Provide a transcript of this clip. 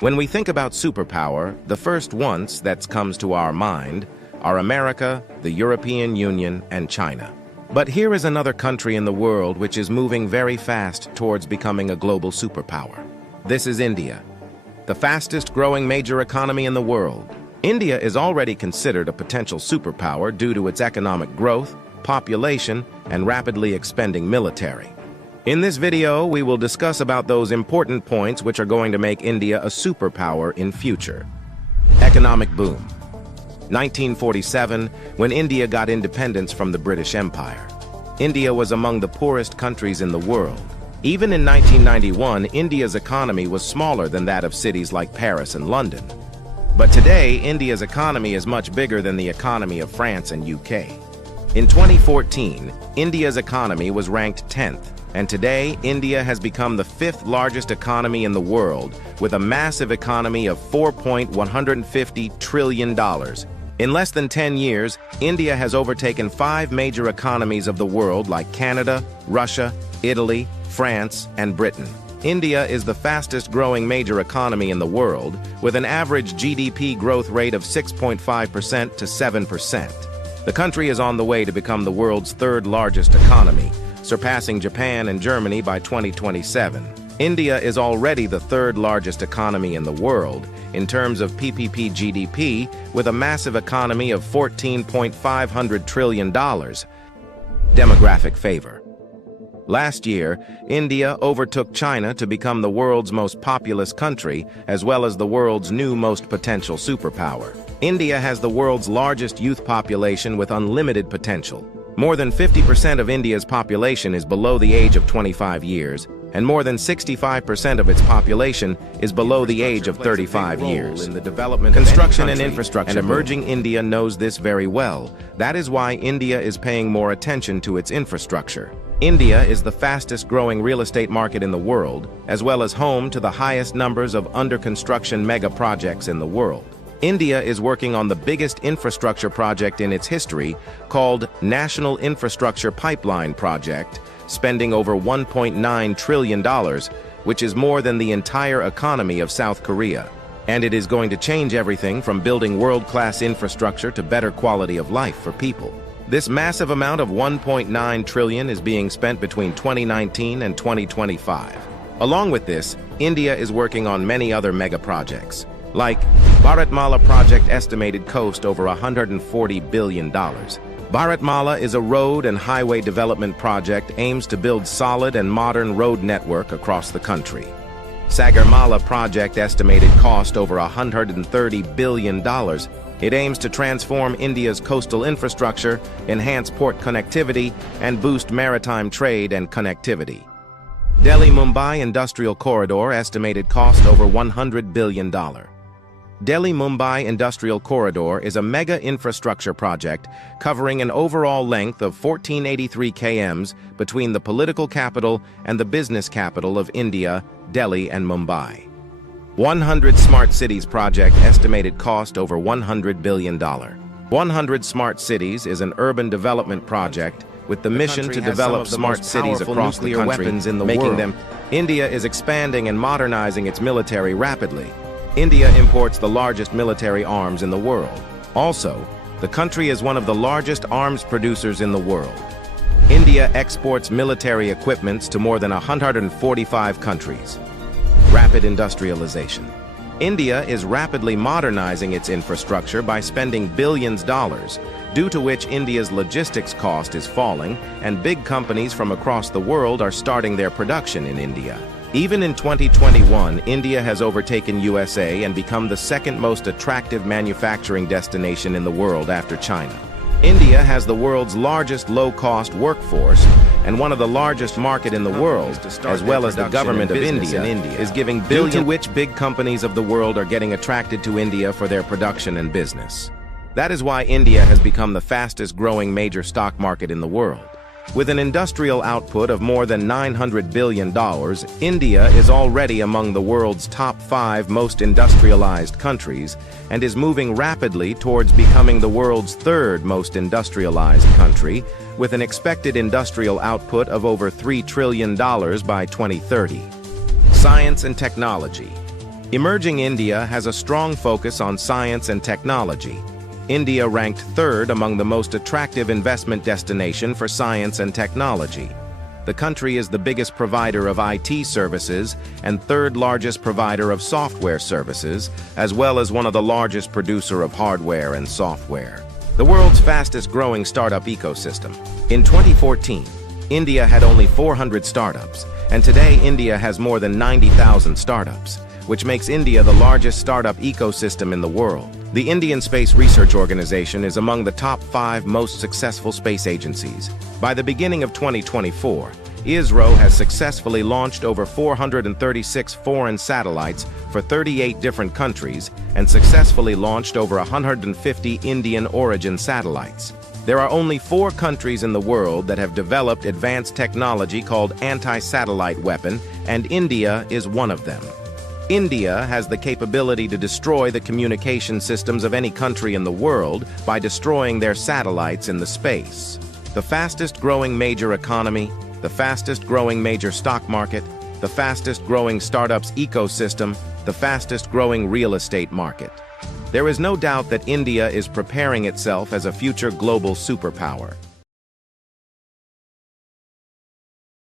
When we think about superpower, the first ones that comes to our mind are America, the European Union, and China. But here is another country in the world which is moving very fast towards becoming a global superpower. This is India, the fastest growing major economy in the world. India is already considered a potential superpower due to its economic growth, population, and rapidly expanding military. In this video, we will discuss about those important points which are going to make India a superpower in future. Economic boom. 1947, when India got independence from the British Empire. India was among the poorest countries in the world. Even in 1991, India's economy was smaller than that of cities like Paris and London. But today, India's economy is much bigger than the economy of France and UK. In 2014, India's economy was ranked 10th. And today, India has become the 5th largest economy in the world, with a massive economy of $4.150 trillion. In less than 10 years, India has overtaken 5 major economies of the world like Canada, Russia, Italy, France, and Britain. India is the fastest growing major economy in the world, with an average GDP growth rate of 6.5% to 7%. The country is on the way to become the world's 3rd largest economy, surpassing Japan and Germany by 2027. India is already the 3rd largest economy in the world in terms of PPP GDP, with a massive economy of $14.5 trillion. Demographic favor. Last year, India overtook China to become the world's most populous country, as well as the world's new most potential superpower. India has the world's largest youth population with unlimited potential. More than 50% of India's population is below the age of 25 years, and more than 65% of its population is below the age of 35 years. In the development construction and infrastructure, and emerging India knows this very well. That is why India is paying more attention to its infrastructure. India is the fastest growing real estate market in the world, as well as home to the highest numbers of under-construction mega projects in the world. India is working on the biggest infrastructure project in its history, called National Infrastructure Pipeline Project, spending over $1.9 trillion, which is more than the entire economy of South Korea. And it is going to change everything from building world-class infrastructure to better quality of life for people. This massive amount of $1.9 trillion is being spent between 2019 and 2025. Along with this, India is working on many other mega projects, like Bharatmala project estimated cost over $140 billion. Bharatmala is a road and highway development project aims to build solid and modern road network across the country. Sagarmala project estimated cost over $130 billion. It aims to transform India's coastal infrastructure, enhance port connectivity, and boost maritime trade and connectivity. Delhi-Mumbai Industrial Corridor estimated cost over $100 billion. Delhi-Mumbai Industrial Corridor is a mega infrastructure project covering an overall length of 1483 km between the political capital and the business capital of India, Delhi and Mumbai. 100 Smart Cities project estimated cost over $100 billion. 100 Smart Cities is an urban development project with the mission to develop smart cities across the country, making them. India is expanding and modernizing its military rapidly. India imports the largest military arms in the world. Also, the country is one of the largest arms producers in the world. India exports military equipments to more than 145 countries. Rapid industrialization. India is rapidly modernizing its infrastructure by spending billions of dollars, due to which India's logistics cost is falling, and big companies from across the world are starting their production in India. Even in 2021, India has overtaken USA and become the 2nd most attractive manufacturing destination in the world after China. India has the world's largest low-cost workforce and one of the largest market in the world, as well as the government of India is giving billions, due to which big companies of the world are getting attracted to India for their production and business. That is why India has become the fastest growing major stock market in the world. With an industrial output of more than $900 billion, India is already among the world's top 5 most industrialized countries and is moving rapidly towards becoming the world's 3rd most industrialized country, with an expected industrial output of over $3 trillion by 2030. Science and technology. Emerging India has a strong focus on science and technology. India ranked third among the most attractive investment destination for science and technology. The country is the biggest provider of IT services and third largest provider of software services, as well as one of the largest producer of hardware and software. The world's fastest growing startup ecosystem. In 2014, India had only 400 startups, and today India has more than 90,000 startups, which makes India the largest startup ecosystem in the world. The Indian Space Research Organization is among the top 5 most successful space agencies. By the beginning of 2024, ISRO has successfully launched over 436 foreign satellites for 38 different countries and successfully launched over 150 Indian origin satellites. There are only 4 countries in the world that have developed advanced technology called anti-satellite weapon, and India is one of them. India has the capability to destroy the communication systems of any country in the world by destroying their satellites in the space. The fastest growing major economy, the fastest growing major stock market, the fastest growing startups ecosystem, the fastest growing real estate market. There is no doubt that India is preparing itself as a future global superpower.